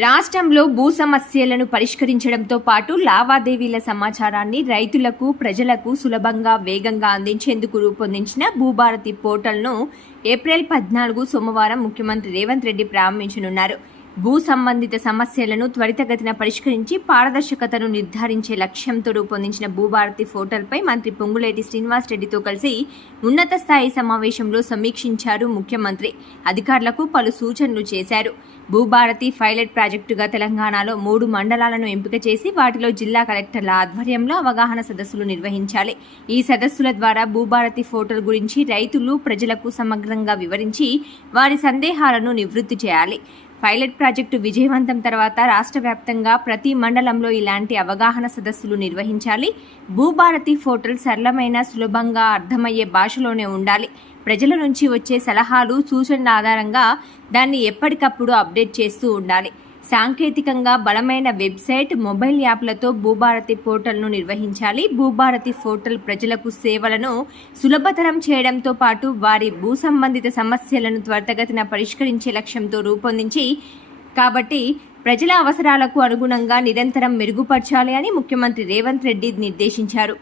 రాష్ట్రంలో భూ సమస్యలను పరిష్కరించడంతో పాటు లావాదేవీల సమాచారాన్ని రైతులకు ప్రజలకు సులభంగా వేగంగా అందించేందుకు రూపొందించిన భూభారతి పోర్టల్ను ఏప్రిల్ పద్నాలుగు సోమవారం ముఖ్యమంత్రి రేవంత్ రెడ్డి ప్రారంభించనున్నారు. భూ సంబంధిత సమస్యలను త్వరితగతిన పరిష్కరించి పారదర్శకతను నిర్ధారించే లక్ష్యంతో రూపొందించిన భూభారతి పోర్టల్పై మంత్రి పొంగులేటి శ్రీనివాస్ రెడ్డితో కలిసి ఉన్నత స్థాయి సమావేశంలో సమీక్షించారు ముఖ్యమంత్రి. అధికారులకు పలు సూచనలు చేశారు. భూభారతి పైలట్ ప్రాజెక్టుగా తెలంగాణలో మూడు మండలాలను ఎంపిక చేసి వాటిలో జిల్లా కలెక్టర్ల ఆధ్వర్యంలో అవగాహన సదస్సులు నిర్వహించాలి. ఈ సదస్సుల ద్వారా భూభారతి పోర్టల్ గురించి రైతులు ప్రజలకు సమగ్రంగా వివరించి వారి సందేహాలను నివృత్తి చేయాలి. పైలట్ ప్రాజెక్టు విజయవంతం తర్వాత రాష్ట్ర వ్యాప్తంగా ప్రతి మండలంలో ఇలాంటి అవగాహన సదస్సులు నిర్వహించాలి. భూభారతి పోర్టల్ సరళమైన సులభంగా అర్థమయ్యే భాషలోనే ఉండాలి. ప్రజల నుంచి వచ్చే సలహాలు సూచనల ఆధారంగా దాన్ని ఎప్పటికప్పుడు అప్డేట్ చేస్తూ ఉండాలి. సాంకేతికంగా బలమైన వెబ్సైట్ మొబైల్ యాప్లతో భూభారతి పోర్టల్ను నిర్వహించాలి. భూభారతి పోర్టల్ ప్రజలకు సేవలను సులభతరం చేయడంతో పాటు వారి భూ సంబంధిత సమస్యలను త్వరితగతిన పరిష్కరించే లక్ష్యంతో రూపొందించి కాబట్టి ప్రజల అవసరాలకు అనుగుణంగా నిరంతరం మెరుగుపరచాలి అని ముఖ్యమంత్రి రేవంత్ రెడ్డి నిర్దేశించారు.